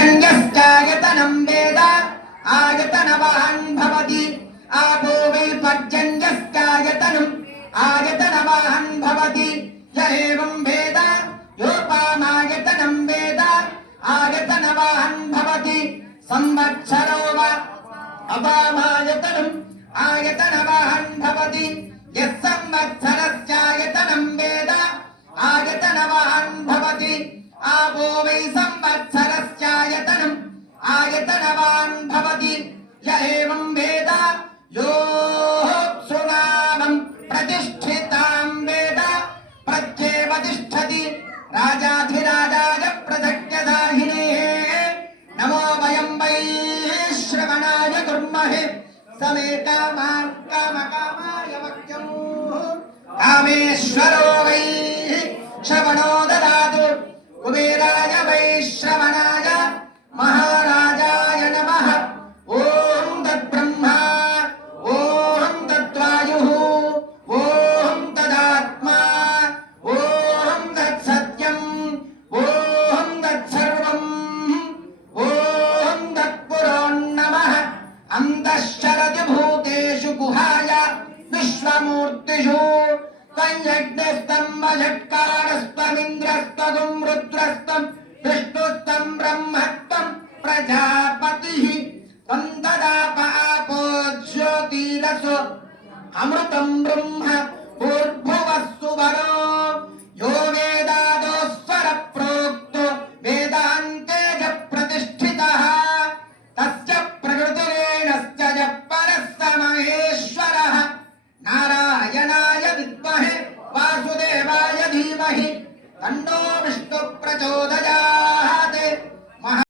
पर्जन्यश्चायतनं वेद आयतनवान् भवति आपो वै पर्जन्यश्चायतनम् आयतनवान् भवति य एवं वेद योपामायतनं वेद आयतनवान् भवति संवत्सरो वा अपामायतनम् आयतनवान् भवति यः संवत्सरस्यायतनं वेद आयतनवान् भवति आपो वै संवत्सरस्यायतनम् आयतनवान् भवति य एवं वेद योऽप्सुनामं प्रतिष्ठितां वेद प्रत्येव तिष्ठति राजाधिराजाय प्रसज्ञदाहिने नमो वयं वै श्रवणाय कुर्महे समे कामकामाय वक्यं कामेश्वरो वै श्रवणो ददातु कुबेराय वै श्रवणाय महाराजाय नमः ॐ तद्ब्रह्मा ॐ तद्वायुः ॐ तदात्मा ॐ तत्सत्यम् ॐ तत्सर्वम् ॐ तत्पुरोन्नमः अन्तश्चरति भूतेषु गुहाय विश्वमूर्तिषु त्वय्यज्ञस्तम्भषट्कारस्त्वमिन्द्रस्त्वगुं रुद्रस्त्वं विष्णुस्त्वं ब्रह्मत्वं प्रजा